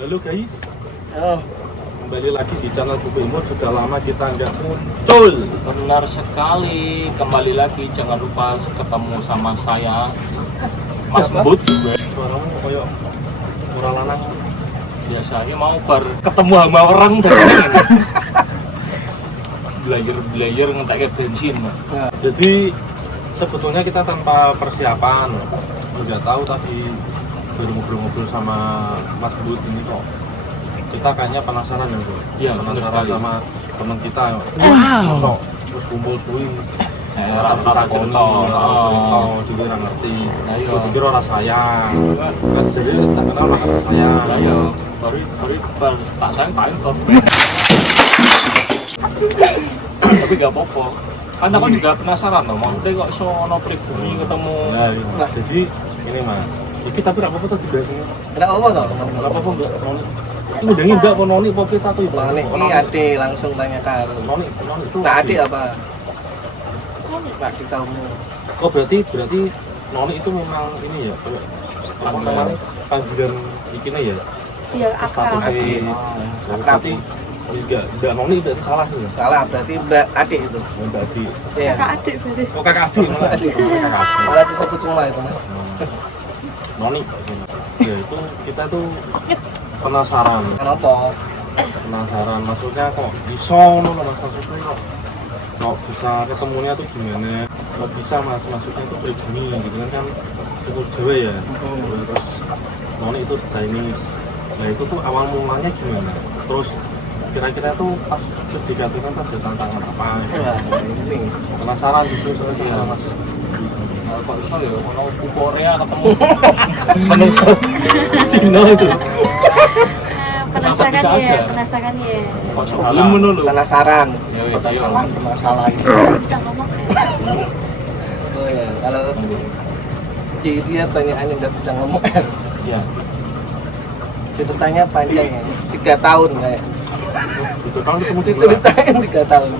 Halo guys, Oh, kembali lagi di channel Buku Imut. Sudah lama kita nggak muncul. benar sekali. Kembali lagi, jangan lupa ketemu sama saya, Mas Bud. Suaramu kayak orang lanang. Biasanya mau ketemu sama orang dari belajar ngetek bensin. Jadi sebetulnya kita tanpa persiapan, nggak tahu tadi baru ngobrol-ngobrol sama Mas Bud ini kok. Kita kayaknya penasaran ya bro. Iya, benar penasaran sekali. sama teman kita. Wow. Terus kumpul suwi. Rata-rata cerita. Juga nggak ngerti. Ayo. Terus pikir orang sayang. Kan jadi tak kenal maka sayang. Ayo, baru tak sayang tak entot. Tapi gak apa-apa. Kan aku juga penasaran loh, maksudnya kok iso ono pribumi ketemu. Nah, iya. Jadi ini mah. Iki tapi apa tadi biasanya? Ada apa toh? Kenapa kok enggak noni? Itu udah mbak mau noni apa kita tuh? Noni ini ade langsung tanyakan. Noni itu. Nah adik apa? Nggak dikamu. Oh berarti noni itu memang ini ya kayak apa namanya panggilan ikinya ya? Iya, akal. Statusnya berarti enggak noni berarti salah sih ya? Salah berarti mbak adik itu. Mbak Adi. Iya. Kakak adik berarti. Oh kakak Adi. Mbak adik. Kakak Adi. Malah disebut semua itu mas. Noni. Ya itu kita tuh penasaran. Kenapa? Penasaran maksudnya kok bisa ngono mas maksudnya kok bisa ketemunya tuh gimana, kok bisa mas maksudnya itu pribumi gitu kan cukup Jawa ya. Terus noni itu Chinese, nah itu tuh awal mulanya gimana, terus kira-kira tuh pas dikatakan ada tantangan apa Ya, ini. penasaran gitu soalnya mas. Kok iso ya ono Korea ketemu Manusia Cina itu Penasaran Bisa ya, ada. penasaran ya. kok sebelum menulu. Penasaran. Ya wis ayo. Masalah. Bisa ngomong kan? Oh ya, kalau jadi dia banyak yang nggak bisa ngomong. Ya. Ceritanya panjang ya, 3 tahun kayak. itu kan ketemu Cina. Diceritain 3 tahun.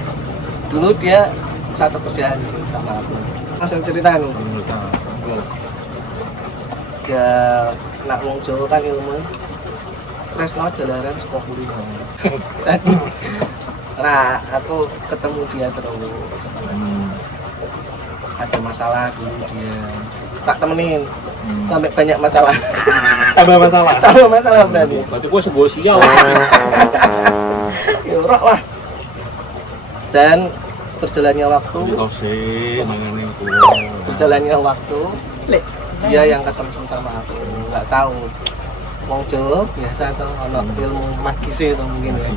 Dulu dia satu kerjaan sama aku. Langsung cerita nih. Dia nak wong Jawa kan ilmu tresno jalaran sekolah kulino. Nah, aku ketemu dia terus. Ada masalah dulu dia. Tak temenin sampai banyak masalah. Tambah masalah. Tambah masalah berarti. Berarti gua sebuah sial. Yurok lah. Dan berjalannya waktu, berjalannya waktu, dia yang kesemsem sama aku. Nggak tahu. Wong Jawa biasa tuh ono ilmu magis itu mungkin ya.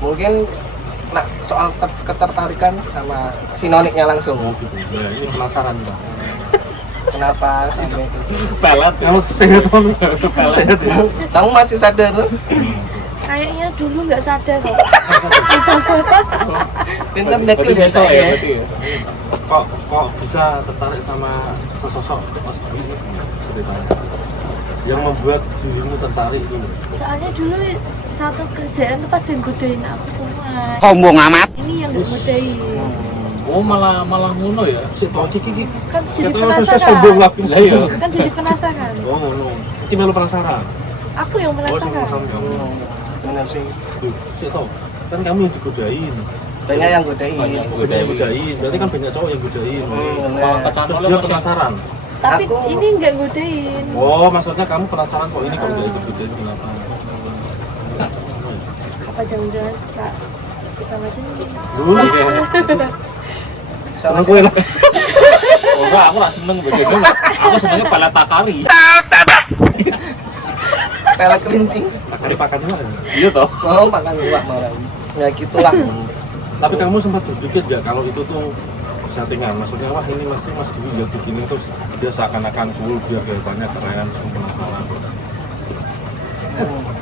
Mungkin nak soal ketertarikan sama sinoniknya langsung. Ya, ini penasaran Pak. Kenapa sampai Pelet. Kamu sehat kan? Sehat ya? kamu masih sadar tuh? Kayaknya dulu nggak sadar kok. Pinter dekil ya Bisa saya. ya berarti ya. Kok bisa tertarik sama sesosok Mas Budi ini ceritanya? Yang membuat dirimu tertarik itu? Soalnya dulu satu kerjaan tuh pada godain aku semua. Sombong amat. Ini yang nggak godain. Oh malah ngono ya. Si tau Kiki Kan jadi katanya saya sombong penasaran. aku. Lah iya. Kan jadi penasaran. Oh ngono. Iki melu penasaran. Aku yang Oh sama penasaran. kamu. Benar sih. Duh, si tau. Kan kamu yang digodain. Banyak yang godain. Banyak. Banyak yang godain. Berarti kan banyak cowok yang godain. Benar. Terus dia penasaran. Tapi Aku- ini nggak godain. Oh, maksudnya kamu penasaran kok ini kok enggak ikut-ikutin kenapa? Apa jangan-jangan suka sesama jenis? Dulu Sama gue lah. Oh enggak, aku gak seneng bedanya. Aku senengnya pelet takari. pelet kelincing. Takari pakan juga. Iya toh. Mau makan luak malam. Ya gitulah. Tapi kamu sempat berpikir nggak kalau itu tuh settingan? Maksudnya wah ini Mas Dwi udah begini terus dia seakan-akan cool biar kelihatannya keren, semua penasaran.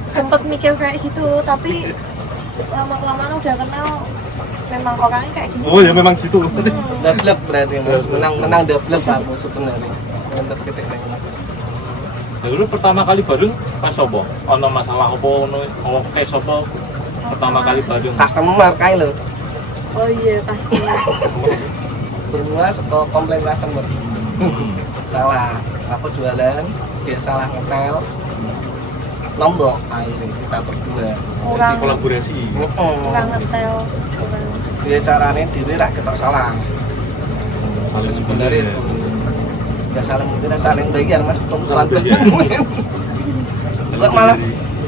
Sempet mikir kayak gitu, tapi lama-kelamaan udah kenal memang orangnya kayak gitu. Oh ya memang gitu. Dablek berarti mas. Menang dablek aku sebenarnya. Untuk titik ini. Nah, dulu pertama kali bareng pas sobo. Ono masalah apa ono oke sobo pertama kali bareng. Customer kae lho. Oh iya pasti. Bermula setelah komplain customer. Salah. Aku jualan, dia salah ngetel. nombok akhirnya kita berdua. Jadi kolaborasi. kurang ngetel kurang. Dia caranya diri rak ketok salah. Saling Sebenarnya sebenarnya. itu nggak saling mungkin saling bayar mas tumpuan Saling bayar. kok malah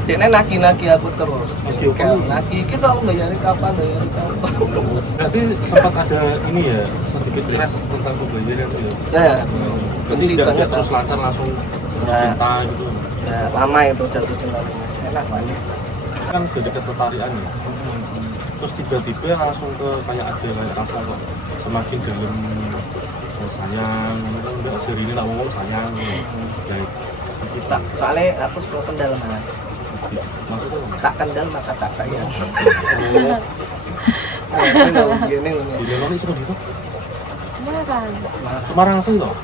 dia nagi aku terus Oke, oke. nagi kita bayari kapan Berarti sempat ada ini ya, sedikit crash tentang pembayaran itu ya. ya Berarti benci tidak banget terus lancar langsung cinta gitu. ya lama itu jatuh cinta mas enak banget Kan jadi ketertarikan ya. Terus tiba-tiba langsung ke kayak ada kayak rasa kok semakin dalam sayang, enggak seri ini tak ngomong sayang. Ya, soalnya aku suka kendal mas maksudnya tak kendal maka tak sayang gini di Lelong itu gitu. Semarang. Semarang asli loh.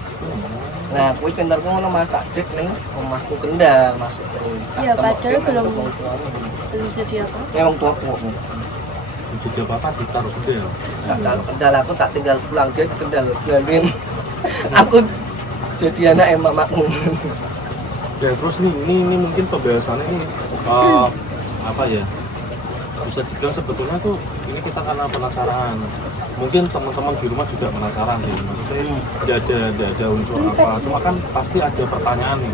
nah aku kendal ngono mas tak cek nih omahku kendal masuk Iya, padahal belum jadi apa. memang tua aku Jadi apa-apa ditaruh gede ya. tak taruh kendal aku tak tinggal pulang dia kendal gantiin aku jadi anak emak makmum Ya terus nih, ini mungkin pembahasannya ini apa ya? Bisa dibilang sebetulnya tuh ini kita karena penasaran. Mungkin teman-teman di rumah juga penasaran sih. Maksudnya tidak ada unsur apa. Cuma kan pasti ada pertanyaan nih.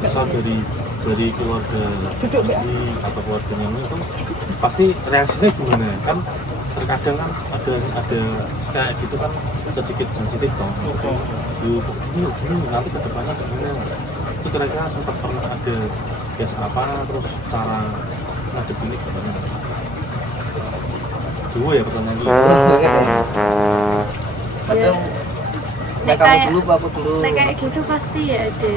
Misal dari keluarga ini atau keluarganya ini tuh pasti reaksinya gimana? Kan terkadang kan ada kayak gitu kan sedikit sensitif toh. Ini nanti ke depannya gimana? Itu kira-kira sempat pernah ada case apa terus cara ngadepin ini gimana? Dua ya pertanyaan dulu. kadang Nek kamu kayak- dulu aku dulu Nek kayak gitu pasti ya ada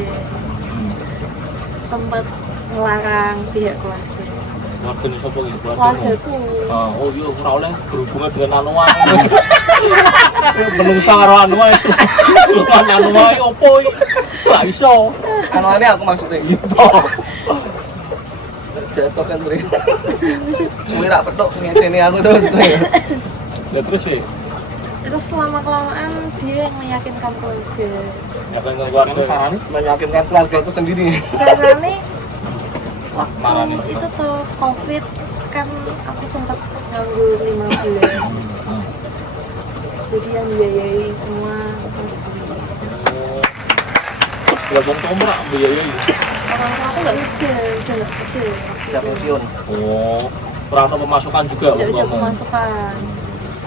sempat melarang pihak keluarga. Waktu ini sopo gitu Keluargaku. oh iya ora oleh berhubungan dengan anu wae menungsa karo anu wae lupa anu wae opo iki gak iso anuannya aku maksudnya gitu jatuh kan beri semua rak petok ngeceni aku terus ya terus sih Terus lama kelamaan dia yang meyakinkan keluarga. ya kan keluarga Kan caranya meyakinkan keluarga itu sendiri Caranya waktu Marani. itu tuh COVID kan aku sempat nganggur 5 bulan. Jadi yang biayai semua terus ya bang kamu rak biayai orang tua aku nggak kerja, udah nggak kerja. udah pensiun oh perantau pemasukan juga Udah bang kamu pemasukan.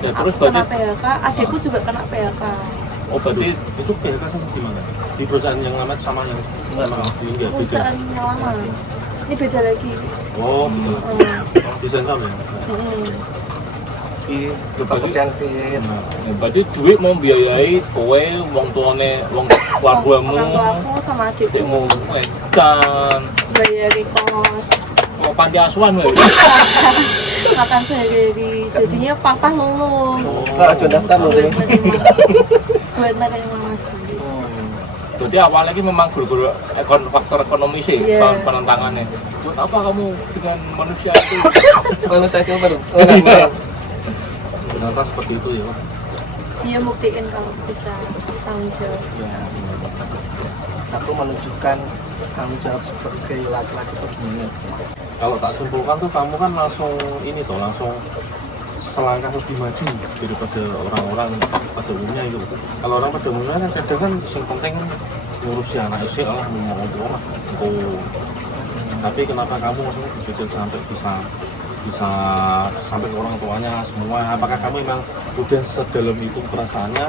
ya terus Aku kena berarti PHK, adikku juga kena PHK. oh berarti itu PHK sama gimana? Di perusahaan yang lama sama yang enggak beda. Perusahaan yang lama. Ini beda lagi. Oh, betul. Hmm. Di sensor ya. di pekerjaan fit ya, berarti duit mau biayai kowe wong tuane wong keluargamu Orang tua aku sama adikku dekmu edan bayari kos, mau panti asuhan wae makan sehari-hari. Jadinya papa ngomong nggak aja daftar loh deh buat nerima mas Dwi. berarti awalnya ini memang guru-guru faktor ekonomi sih Iya. penentangannya buat apa kamu dengan manusia itu kalau saya coba dong oh, enggak. Ternyata seperti itu ya. Dia buktiin kalau bisa tanggung jawab. aku menunjukkan tanggung jawab sebagai laki-laki itu gimana Kalau tak simpulkan tuh kamu kan langsung ini tuh langsung selangkah lebih maju daripada orang-orang pada umumnya itu. Kalau orang pada umumnya kan kadang kan yang penting ngurus si anak isi lah mau ngomong lah. Tapi kenapa kamu maksudnya begitu sampai bisa sampai ke orang tuanya semua? Apakah kamu memang udah sedalam itu perasaannya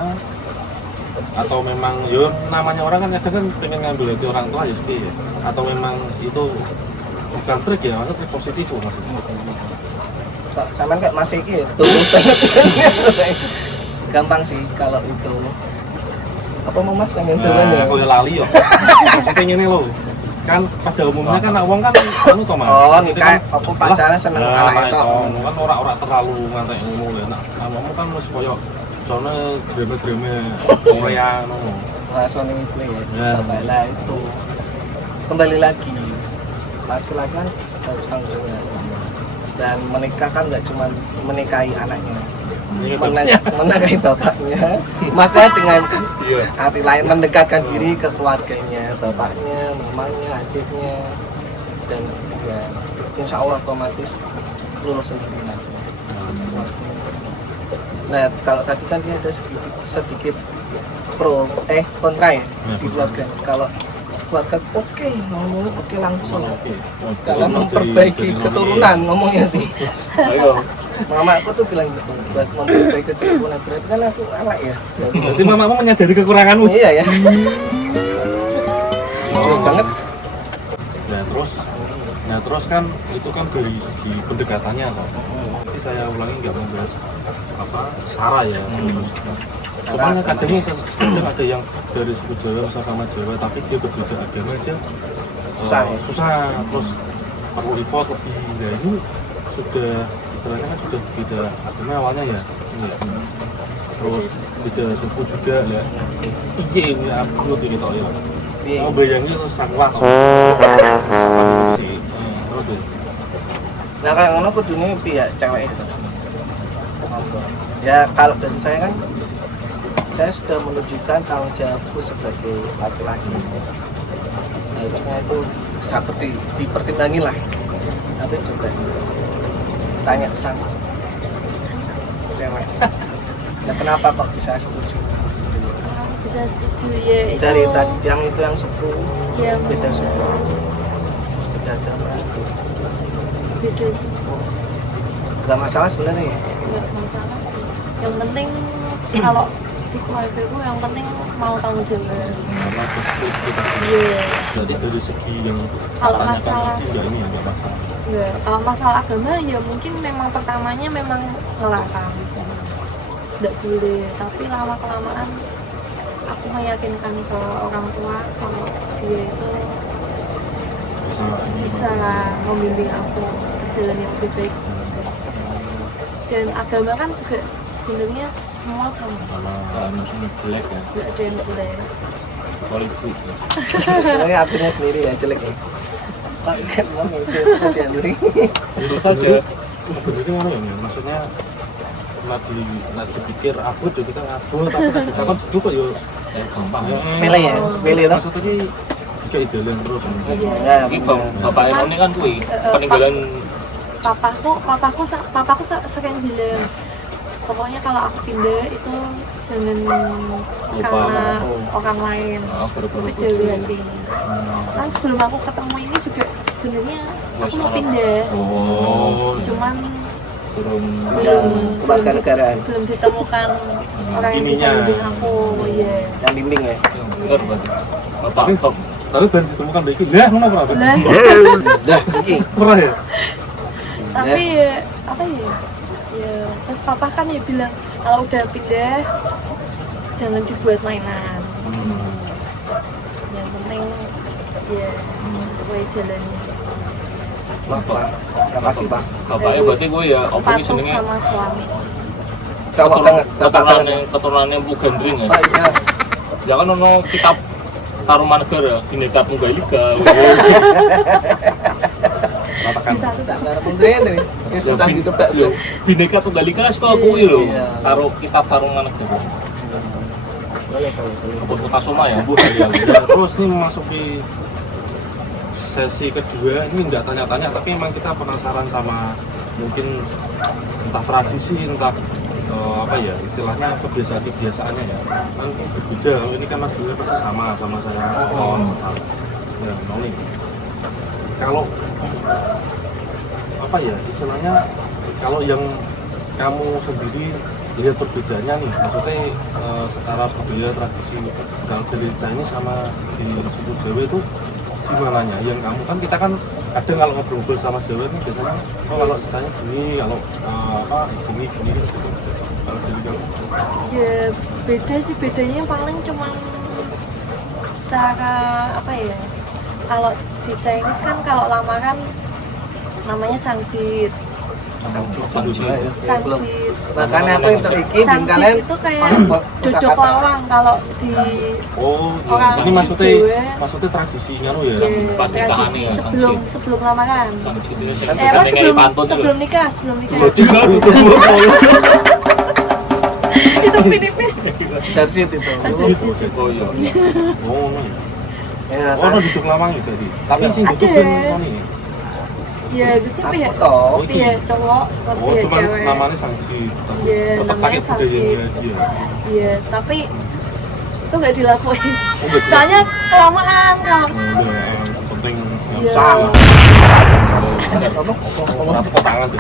atau memang ya namanya orang kan kadang kan pengen ngambil hati orang tua ya sih ya? Atau memang itu bukan trik ya, maksudnya trik positif maksudnya. sama kayak Mas Eki ya tuh gampang sih kalau itu apa mau Mas yang itu kan ya Nah, kaya lali ya. Maksudnya ini loh. Kan pada umumnya kan wong kan anu to Mas. oh Maksudnya nikah aku pacaran seneng nah, anak itu kan ora terlalu ngantek ngono lho. Nah, kamu kan wis koyo soalnya drama-drama Korea ngono. langsung itu ya Ya. baiklah itu kembali lagi laki-laki kan harus tanggung jawab dan menikah kan nggak cuma menikahi anaknya Iya, menikahi bapaknya masa dengan Iya. Arti lain mendekatkan diri ke keluarganya, bapaknya, mamanya, adiknya, dan ya insya Allah otomatis lulus sendiri nanti. Nah kalau tadi kan dia ada sedikit kontra ya di keluarga. Kalau keluarga oke, ngomong oke langsung. Karena memperbaiki keturunan ngomongnya sih. Ayo. Mama aku tuh bilang gitu, buat memperbaiki keturunan berarti kan aku anak ya. Berarti mamamu menyadari kekuranganmu. Iya ya. Jujur banget. Nah terus kan itu kan dari segi pendekatannya kok. Nanti saya ulangi nggak membahas apa sara ya. Cuman kadang ada yang dari suku Jawa sama Jawa tapi dia berbeda agama aja. Susah. Terus perlu effort lebih. Nah ini sudah istilahnya kan sudah beda agama awalnya ya. Terus beda suku juga ya. Iya ini absolut gitu ya. Mau bayangin terus kuat. Nah kayak ngono kudune pihak cewek itu. Ya kalau dari saya kan saya sudah menunjukkan tanggung jawabku sebagai laki-laki. Harusnya itu seperti dipertimbangi lah. Tapi coba tanya sama cewek. Ya kenapa kok bisa setuju? Bisa setuju ya itu. Dari tadi yang itu yang suku, yang beda suku, beda agama. Beda suku. Gak masalah sebenarnya ya. Nggak masalah sih. Yang penting kalau di keluarga gue yang penting mau tanggung jawab. Iya. Jadi dari segi yang Kalau katanya masalah- kan ya ini ya nggak masalah. Iya. Kalau masalah agama ya mungkin memang pertamanya memang ngelarang. Tidak boleh. Tapi lama kelamaan aku meyakinkan ke orang tua kalau dia itu bisa membimbing aku ke jalan yang lebih baik. Dan agama kan juga sebenarnya semua sama, Maksudnya jelek ya. nggak ada yang jelek. Politik. Sebenarnya akunya sendiri ya jelek ya. Pak kan ngomong terus ya Duri. Itu saja. Begitu mana ya? Maksudnya lagi pikir aku jadi kan aku tapi kan itu kok yo Gampang. Sepele ya, sepele toh. maksudnya jika idealnya terus Iya. Ya, Iki bapak Emoni kan kuwi peninggalan papaku sering bilang pokoknya kalau aku pindah itu jangan karena orang lain, tapi dari hati. Kan sebelum aku ketemu ini juga sebenarnya aku mau pindah, cuman turun kewarganegaraan belum ditemukan orang yang bisa bimbing aku. Iya. yang bimbing ya. bener berarti. Bapak tapi baru ditemukan lagi lah mana pernah Lah, Dah, iki. pernah ya tapi ya apa ya? Ya, terus papa kan ya bilang kalau udah pindah jangan dibuat mainan. Yang penting ya sesuai jalannya. Maaf Pak. Makasih Pak. bapaknya berarti gue ya apa ini Patuh senengnya sama suami. Cowok banget, bapak banget. keturunannya Bu Gandring ya. Pak iya. Ya kan ono kitab Tarumanegara, Bhinneka Tunggal Ika. katakan Bisa Sabar mungkin ini. Ini susah ditebak lho. Bhinneka Tunggal Ika sekolah kuwi lho. Iya. Taruh kitab Tarumanegara. Kebun Kota Soma ya, Bu. Ya, terus nih memasuki sesi kedua ini nggak tanya-tanya tapi emang kita penasaran sama mungkin entah tradisi entah apa ya istilahnya kebiasaan-kebiasaannya ya kan berbeda. Kalau ini kan Mas Dwi pasti sama saya ya Noni. Kalau apa ya istilahnya kalau yang kamu sendiri lihat perbedaannya nih maksudnya secara budaya tradisi kalau dari Chinese sama di suku Jawa itu gimana nya yang kamu kan kita kan kadang kalau ngobrol sama Jawa itu biasanya oh kalau istilahnya sini kalau apa gini gitu. Kalau dari kamu ya beda sih, bedanya paling cuma cara apa ya, kalau di Chinese kan kalau lamaran namanya sangjit. Sangjit Makanya aku yang teriki di kalian sangjit itu kayak dodok lawang kalau di orang ini maksudnya Jawa. tradisinya lo ya Ya, Pas nikahan tradisi ya, sebelum lamaran. Sebelum Sebelum nikah. Jadi Itu pinipin. Jarsit itu. Oh iya. Oh, ngono ya. Ya, Oh, ono duduk lawang ya tadi. Tapi sing duduk Ada. ben ngono ya. Ya Gusnya Apa ya toh? ya cowok tapi Oh, ya cuman cewek. namanya Sangji. Iya, Tetap namanya pakai Sangji. budayanya dia. Iya, tapi itu nggak dilakuin. Oh, nggak Soalnya kelamaan kalau Udah, yang penting yang Iya. sama. Apa? Apa tangan tuh?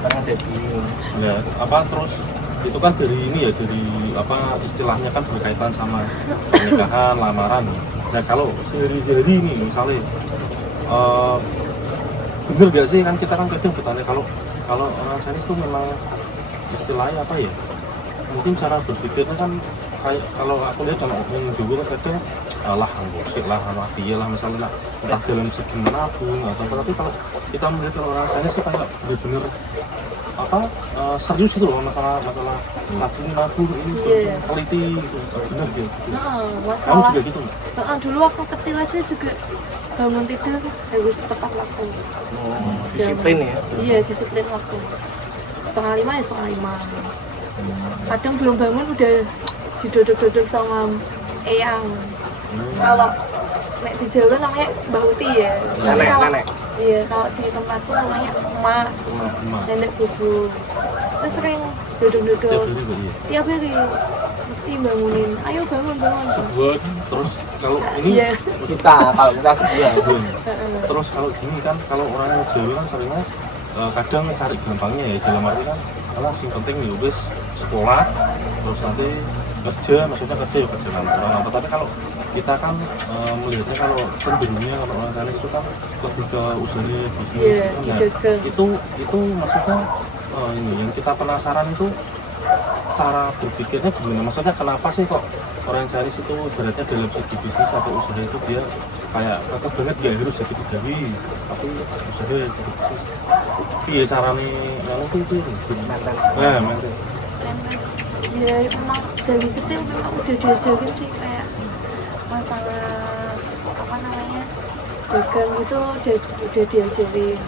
Tangan Debbie. Ya, apa terus itu kan dari ini ya, dari apa istilahnya kan berkaitan sama pernikahan, lamaran. Nah kalau sehari-hari ini misalnya bener gak sih kan kita kan kadang bertanya kalau orang Chinese tuh memang istilahnya apa ya? Mungkin cara berpikirnya kan kayak kalau aku lihat sama orang Jawa kan kadang lah anggosik lah, piye lah misalnya lah, entah dalam segi menabung atau apa. Tapi kalau kita melihat orang Chinese tuh kayak bener-bener apa serius itu loh masalah nabung ini Iya. teliti gitu bener gitu. Kamu masalah juga gitu nggak? dulu waktu kecil aja juga bangun tidur harus tepat waktu. Disiplin ya. Iya, disiplin waktu. 4:30 ya 4:30. Kadang belum bangun udah didodok-dodok sama eyang. Kalau nek di Jawa namanya Mbak Uti ya. Tapi kalau- Nenek. Iya, kalau di tempatku namanya emak, Emak nenek bubu. Kita sering dodok-dodok tiap hari kok iya. tiap hari mesti bangunin, ayo bangun. Buat Terus kalau ini Iya. Kita kalau kita berdua. Heeh. terus kalau gini kan kalau orang Jawa kan seringnya kadang cari gampangnya ya dalam arti kan kalau yang penting ya wis sekolah terus nanti kerja, maksudnya kerja ya kerja kantoran apa. Tapi kalau kita kan melihatnya kalau cenderungnya kalau orang Chinese itu kan lebih ke usahanya bisnis Iya, gitu kan. Nah, didagang. itu maksudnya ini yang kita penasaran itu cara berpikirnya gimana, maksudnya kenapa sih kok orang Chinese itu ibaratnya dalam segi bisnis atau usaha itu dia kayak kakak banget ya harus jadi pegawai tapi usaha jadi bisnis. Iya caranya yang itu nah maintain. Ya emang dari kecil memang udah diajarin sih kayak masalah apa namanya dagang itu udah diajarin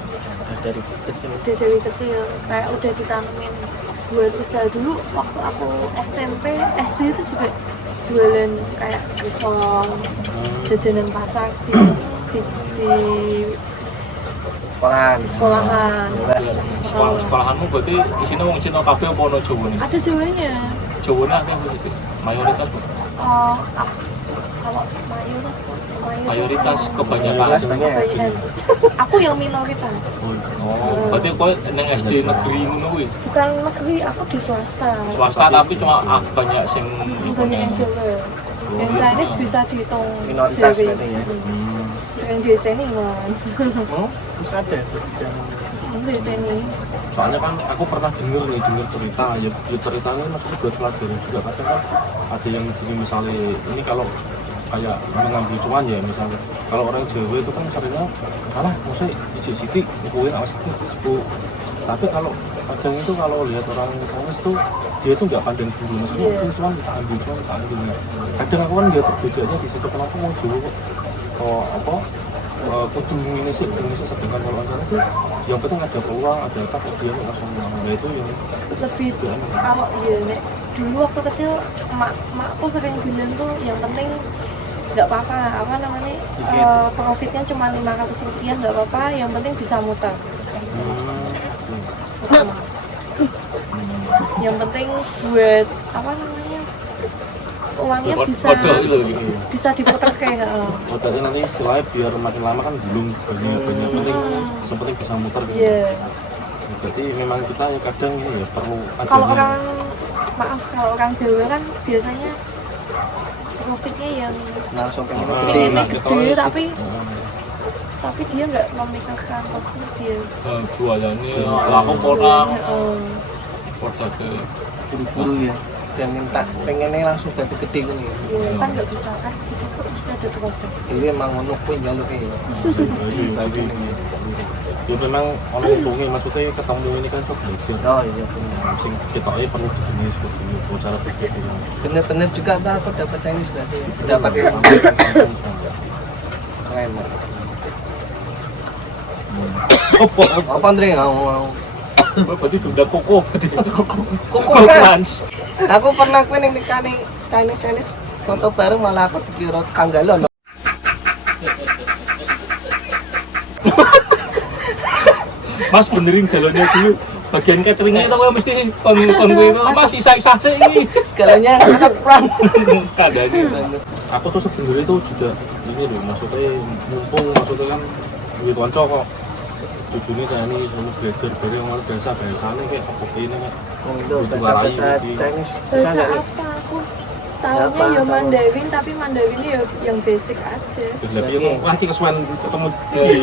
Dari kecil. udah dari kecil kayak udah ditanemin buat usaha dulu waktu aku SMP SD itu juga jualan kayak risol jajanan pasar di sekolahan. sekolahanmu berarti isinya wong Cina kabeh apa ono Jawane? Ada Jawanya. Jawane akeh berarti. Mayoritas Bu. Kalau Mayoritas kebanyakan. kebanyakan. Aku yang minoritas. Oh, berarti kowe nang SD negeri ngono kuwi. Bukan negeri, aku di swasta. Swasta tapi cuma banyak sing Banyak yang Jawa. Yang Chinese bisa dihitung Minoritas jari. berarti ya. Sering diaceni man. Oh, terus ada Diaceni. Soalnya kan aku pernah dengar cerita ya ceritanya maksudnya buat pelajaran juga kadang kan ada yang begini misalnya ini kalau kayak mengambil cuan ya misalnya kalau orang Jawa itu kan seringnya kalah maksudnya ijik sidik ngukuin awas itu tapi kalau kadang itu kalau lihat orang Chinese tuh dia tuh nggak pandang bulu maksudnya Iya. cuan kita ambil kadang aku kan lihat perbedaannya di situ kenapa mau Jawa kok apa kudu ini sih sedangkan kalau orang Chinese tuh yang penting ada peluang ada apa dia langsung nah itu yang Lebih kalau iya nek dulu waktu kecil emakku sering bilang tuh yang penting nggak apa-apa namanya profitnya cuma 500 rupiah nggak apa-apa yang penting bisa muter. Yang penting buat apa namanya uangnya bisa diputar kayak modalnya nanti istilahnya biar makin lama kan belum banyak penting yang penting bisa muter gitu. Iya. Jadi memang kita ya kadang ini ya perlu Kalau adanya kalau orang Jawa kan biasanya profitnya yang langsung pengen pengennya kita gede sih. tapi dia nggak memikirkan kosnya dia. jualannya laku orang Heeh. ke buru-buru ya. Dan minta pengennya langsung jadi gede kan ya. Iya, kan nggak bisa kan itu kok mesti ada proses. Jadi emang ngono kuwi njaluk ya. tadi ya memang orang untungnya maksudnya ketemu ini kan kok belajar Oh iya benar. sing kita perlu begini seperti ini cara berpikir Bener-bener juga aku dapat Chinese berarti. Dapat yang keren. apa Apa Andre mau? berarti udah koko berarti Koko Crunch. Aku pernah kuwi ning nikane Chinese foto bareng malah aku dikira kanggalon. Mas benerin galonnya dulu. Bagian cateringnya itu mesti kon itu Mas sisa-sisa sih ini. Galonnya anak perang. Kadang Aku tuh sebenarnya itu juga ini loh, maksudnya mumpung maksudnya kan duit konco kok tujuannya saya ini selalu belajar dari yang biasa bahasanya kayak apa ini kayak Itu bahasa Chinese. Bisa Bahasa nggak, Rik? apa aku tahunya Apa, ya tahu? Mandarin, tapi Mandarinnya ya yang basic aja. jadi aku wah ini kesuwen ketemu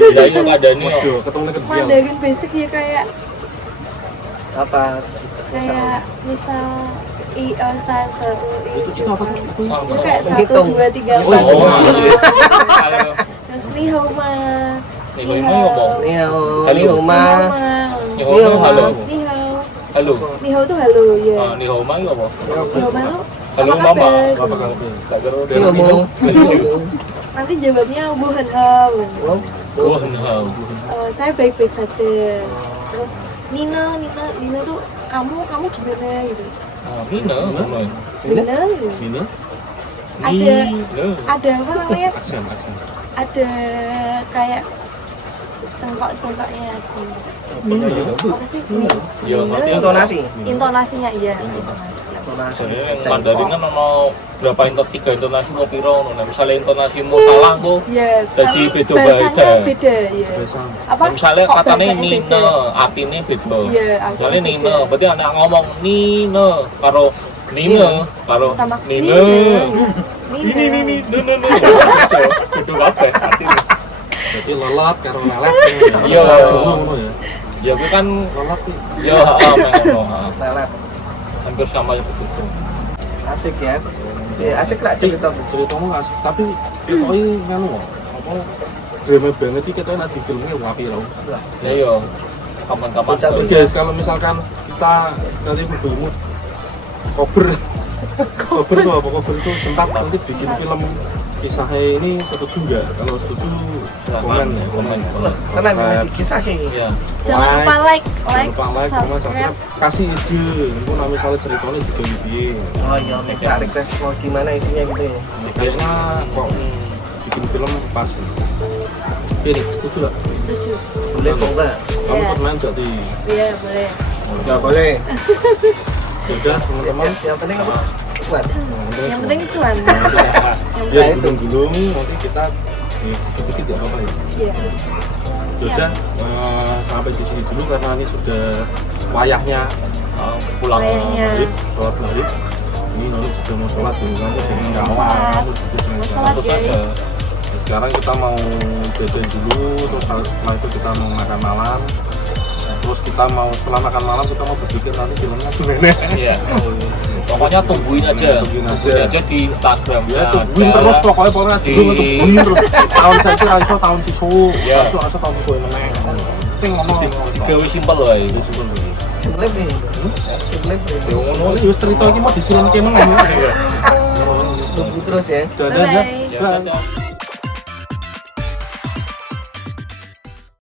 ya itu keadaannya Waduh, ketemu nih kerja Mandarin basic ya kayak Apa? misal I O sa se u i itu apa tuh? itu kayak Menghitung. 1 2 3 Oh, 4 iya. Kalau terus ni hao ma nih ngomong. Ni hao, Halo. ni homa. Nih ngomong halo. ni hao Halo. ni hao tuh halo ya Ah, nih homa apa? ni hao ma tuh Halo apa mama. kabar? apa kali ini? Tak kira Ni ngomong. Nanti jawabnya bu hen hao Oh, Oh, hao. saya baik-baik saja. Terus Nina tuh kamu gimana gitu? Ah, Mina, mana? Nina gitu. Ini Ada apa namanya? aksen Ada kayak cengkok-cengkoknya sih. Apa sih? Ya, ngerti intonasi. Intonasinya iya. Intonasi. Saya yang Mandarin kan ono berapa tiga intonasi mau piro ono. Nah, misalnya intonasimu salah kok. Iya. Jadi tapi beda bahasanya beda. beda ya. bahasa Apa? Nah, misalnya kok katanya bahasanya Nina, beda? artinya beda. Iya, Misalnya artinya Nina, beda. berarti anak ngomong Nina karo Nina karo Sama Nina. Ini. Kudu kabeh artinya. jadi lelot karo lelek Iya. ngono ya Ya gue kan lelot sih ya ngono. Lelet. Hampir sama ya begitu. Asik ya. Ya, asik lah cerita. ceritamu asik tapi itu nganu kok apa drama banget sih kita nanti filmnya wapi loh Ya yo. Kapan-kapan. Bocah Tapi guys kalau misalkan kita nanti bertemu kober kober itu apa kober itu sempat nanti bikin film kisahnya ini setuju nggak kalau setuju komen ya komen Tenang ini dikisahi. Ya. Jangan lupa like, jangan lupa like comment subscribe. subscribe kasih ide itu nah misalnya ceritanya juga bikin Oh iya, minta request mau gimana isinya gitu ya. kayaknya kok bikin film pas oke nih setuju nggak Setuju. Boleh kok enggak? kamu Iya. pernah jadi Iya, boleh. Enggak boleh. udah teman-teman Yang penting apa? Kuat. Yang penting cuan. ya gulung-gulung nanti kita dikit-dikit ya apa ya Iya. sudah sampai di sini dulu karena ini sudah wayahnya Pulang. Wayahnya. maghrib sholat maghrib ini nanti sudah mau sholat dulu kamu jadi nggak awal Mau sholat guys. sekarang kita mau jajan dulu terus setelah itu kita mau makan malam terus kita mau setelah makan malam kita mau berpikir nanti filmnya gimana Iya. Pokoknya tungguin aja. Tungguin aja. Tungguin aja di Instagram ya tungguin terus pokoknya tungguin terus tahun saya itu raiso tahun sisu Ya. raiso tahun sisu ini penting ngomong Gawe simpel wae. Selip nih. Selip nih. ya ngono iki cerita iki mau di film kene nang Tunggu terus ya. dadah Bye-bye. Ya, dadah.